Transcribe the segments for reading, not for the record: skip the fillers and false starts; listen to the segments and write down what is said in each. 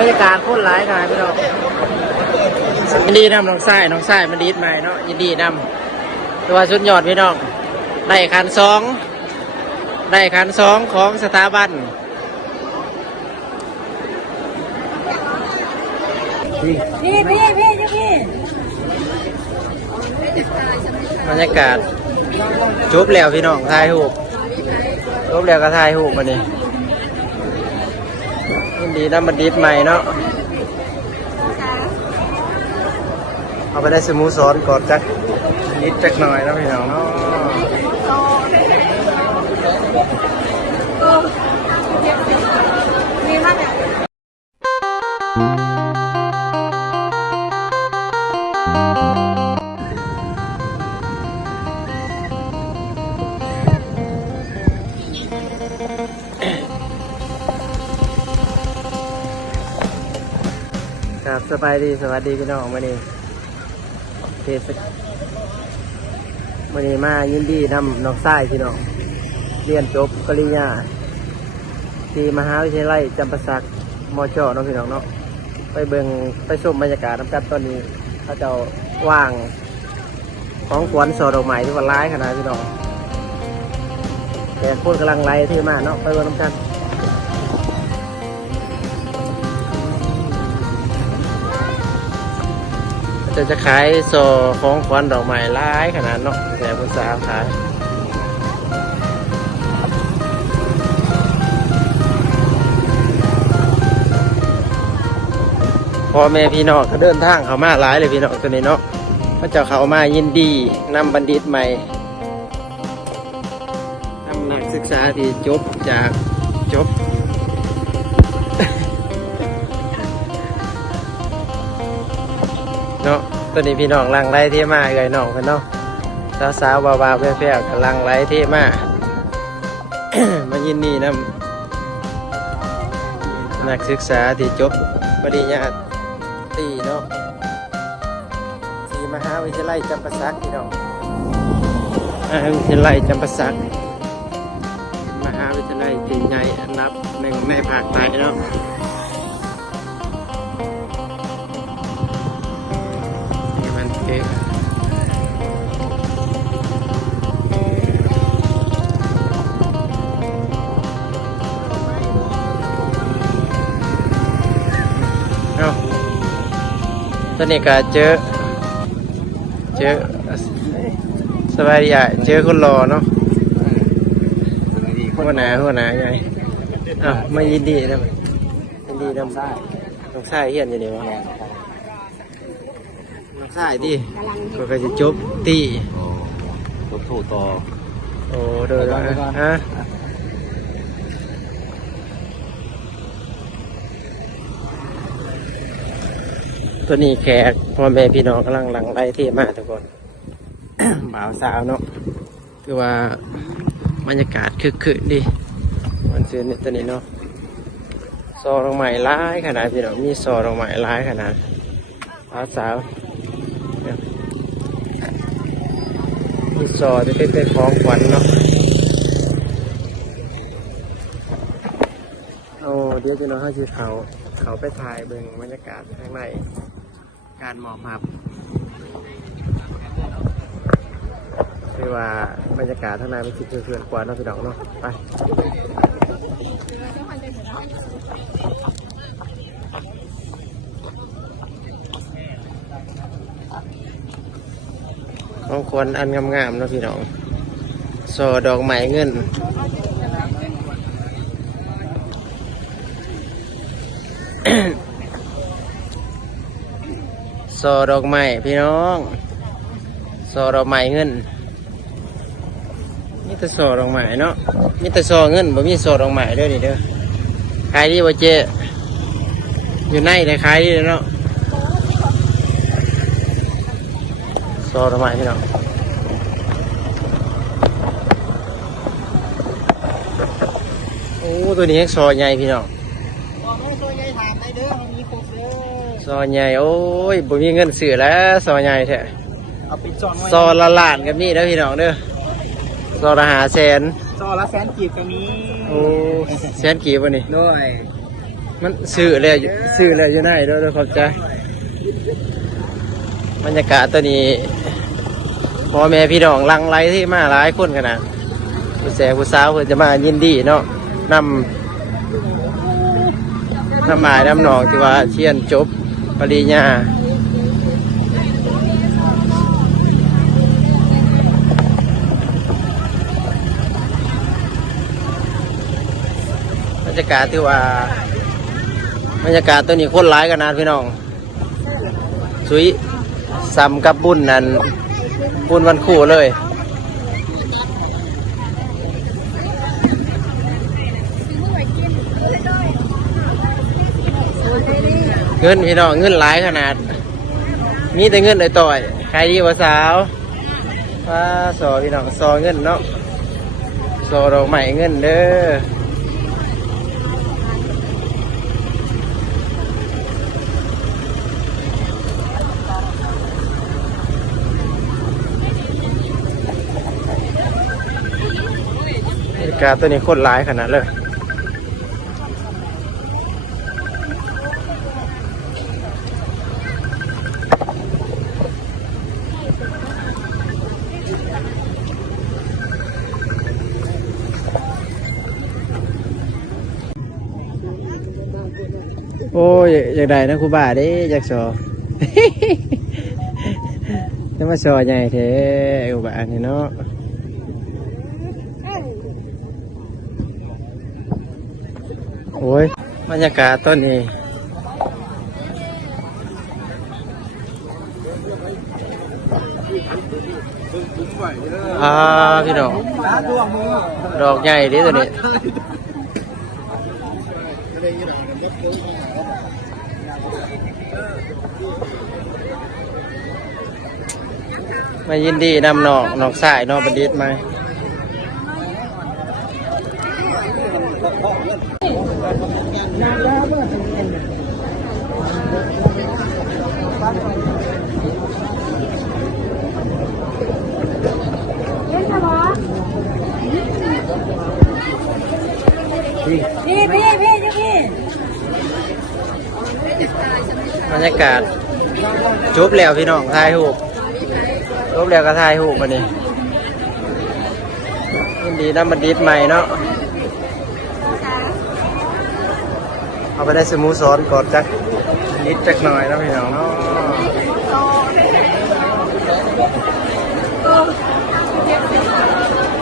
รรยากาศโคตรร้ายกันพี่น้องยินดีนำน้องไส้มันดีดใหม่เนาะยินดีนำตัวชุดยอดพี่น้องได้คันสองของสถาบันพี่บรรยากาศจบแล้วพี่น้องถ่ายรูปจบแล้วก็ถ่ายรูปมาดิยินดีนำมันดีดใหม่เนาะเอาไปได้สมูสอนกอดจักนิดจักหน่อยนะพี่น้องเนาะครับสบายดีสวัสดีพี่น้องมานี่เทศมานี่มายินดีนำน้องไส้พี่น้องเรียนจบปริญญาที่มหาวิทยาลัยจำปาสักมจ.น้องพี่น้องเนาะไปชมบรรยากาศน้ำกันตอนนี้เขาจะว่างของขวัญสอดอกไม้ที่ว่าร้ายขนาดพี่น้องแต่พูดกำลังไล่ที่มาเนาะไปดูน้ำกันจะขายโซ่ของขวัญดอกไม้ร้ายขนาดเนาะแต่คุณสาวขายพ่อแม่พี่น้องก็เดินทางเข้ามาหลายเลยพี่น้องตัวนี้เนาะพระเจ้าเขามายินดีนำบัณฑิตใหม่นำนักศึกษาที่จบเนาะตัวนี้พี่น้องลังไล่ที่มาเลยน้องกันเนาะสาวๆบ่าวๆแฝงๆกำลังไล่ที่มา มายินดีนำนักศึกษาที่จบปริญญาตรีเนาะที่มหาวิทยาลัยจำปาสักพี่น้องมหาวิทยาลัยจำปาสักมหาวิทยาลัยที่ใหญ่อันดับหนึ่งในภาคใต้เนาะตอนนี้ก็เจอสบายดีอ่ะเจอคนรอเนาะหัวหน้าใหญ่ไม่ยินดีนะยินดีน้องชายเฮียนอยู่นี่วะน้องชายดิก็จะจบตีจบถูกต่อโอ้เดี๋ยวฮะตัวนี้แขกพ่อแม่พี่น้องกำลังหลั่งไหลที่มาทุกคน บ่าวสาวเนาะคือว่าบรรยากาศคึกคืนดีมันซื้อเนี่ยตัวนี้เนาะซอดอกไม้ร้ายขนาดพี่น้องมีซอดอกไม้ร้ายขนาดบ่าวสาวมีซอจะเป็นของขวัญเนาะโอ้เดี๋ยวจะน้องให้เขาไปถ่ายเบิ่งบรรยากาศข้างในการหมอบหับคือว่าบรรยากาศข้างในมันคิดเพื่อนกว่าน้องพี่น้องเนาะไปของคนอันงามๆเนาะพี่น้องโซ่ดอกไม้เงินโซ่ดอกไม้พี่น้องโซ่ดอกไม้เงินมีแต่โซ่ดอกไม้เนาะมีแต่โซ่เงินบ่มีโซ่ดอกไม้เด้อนี่เด้อขายดีบ่เจ๊อยู่ในได้ขายดีเนาะโซ่ดอกไม้พี่น้องโอ้ตัวนี้โซ่ใหญ่พี่น้องโซ่ใหญ่ถามได้เด้อมีครบเด้อโซ่ใหญ่โอ้ยบ่มีเงินซื้อแล้วโซ่ใหญ่แท้ซอละล้านกับนี่แล้วพี่น้องเด้อซอละ500,000ซอละ100,000 กีบกับนี้โอ้100,000 กีบวะนี่ด้วย มันสื่อเลยอยู่ไหนด้วยขอบใจบรรยากาศตัวนี้พ่อแม่พี่น้องหลังไหลที่มาหลายคนขนาดผู้แสผู้สาวเพื่อจะมายินดีเนาะนำหมายนำหนองที่ว่าเชียนจบปริญญาบรรยากาศที่ว่าบรรยากาศตัวนี้คนร้ายกันนะพี่น้องสุยซ้ำกับบุญนั่นบุญวันคู่เลยเงินพี่น้องเงินหลายขนาดมีแต่เงินต่อยใครดีกว่าสาวว่าสอพี่น้องสอเงินเนาะสอเราใหม่เงินเด้อบรรยากาศตัวนี้โคตรร้ายขนาดเลยโอ้ยอยากได้นะครูบาเด้อยากสอ จะมาสอใหญ่เท่ครูบาเนี่ยเนาะโอ้ยบรรยากาศต้นนี้พี่น้องดอกใหญ่ดิตัวนี้มายินดีนำนอกสายนอกบัณฑิตไหมพี่บรรยากาศจบแล้วพี่น้องถ่ายรูปจบแล้วก็ถ่ายรูปมานี่ยินดีนำบัณฑิตใหม่เนาะเอาไปได้สมูซ้อนกอดจักนิดจักหน่อยนะพี่น้องเนาะ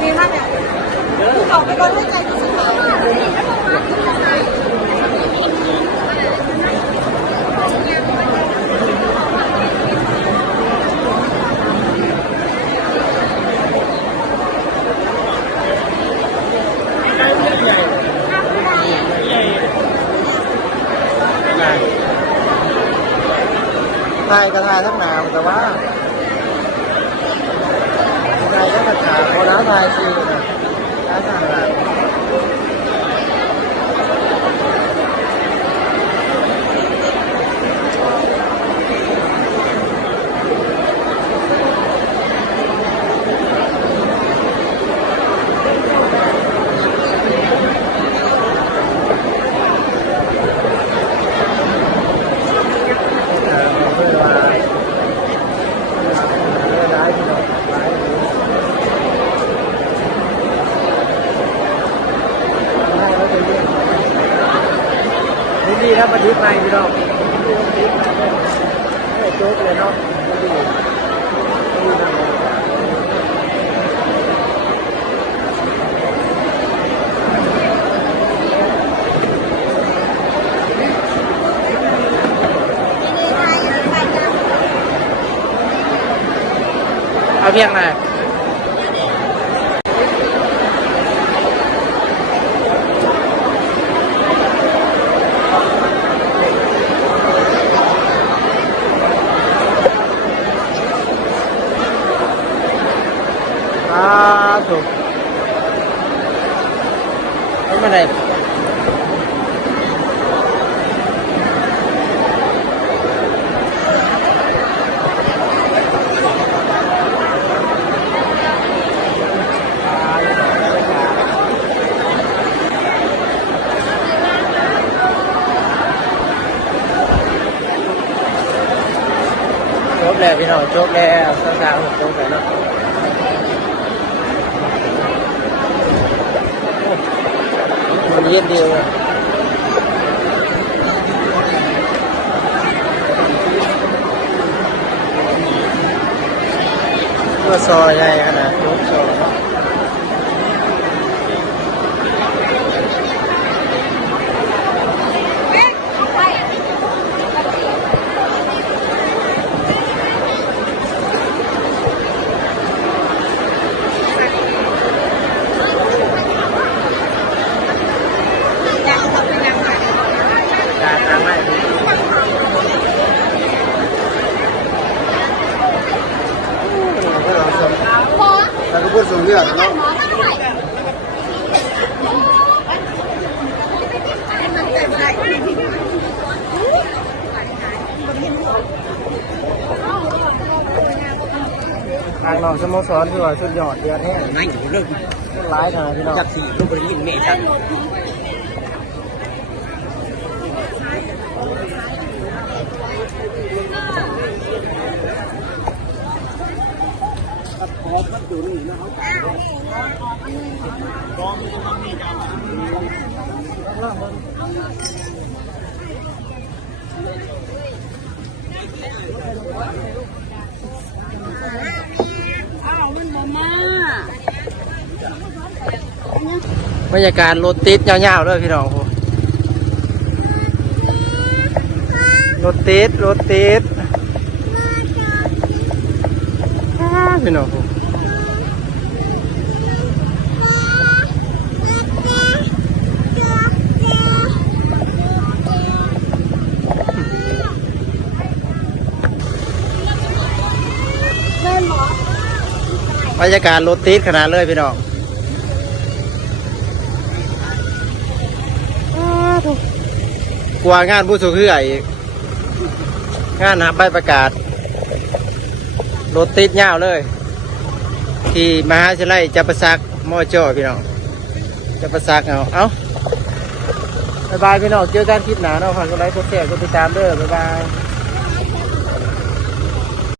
มีมากเนี่ยออกไปก่อนให้ใจดูสิถ่ายก็ถ่ายทั้งหนาวแต่ว่าถ่ายทั้งกระถางโบราณถ่ายสิถ่ายสั่งละดีครับมาดิฟใหม่พี่น้องโจ๊กเลยเนาะเอาเพียงไหนถูกไม่ได้ แล้วพี่น้องจบแล้วสาวๆจบแล้วเนาะมันเย็นดีเลยตัวซอยใหญ่ขนาดยกซอยการทางไหนดีก็ลองชมแล้วก็พูดสูงเรื่องเนาะทางน้องสโมสรคือว่าสุดยอดเดือดแห้ง นั่งอยู่เรื่อง หลายทางพี่น้อง จักสี่ลูกบริยินเมทัน บรรยากาศรถติดยาวๆเลยพี่น้องโหรถติดพี่น้องโหบรรยากาศรถติดขนาดเลยพี่น้องกลัวงานผู้สูงอายุอีกงานนับใบประกาศรถติดยาวเลยที่มหาวิทยาลัยจับประซักมอจ่อพี่น้องจับประซักเอาบ๊ายบายพี่น้องเจอกันคลิปหน้าเนาะฝากกดไลค์กดแชร์กดติดตามเด้อบ๊ายบาย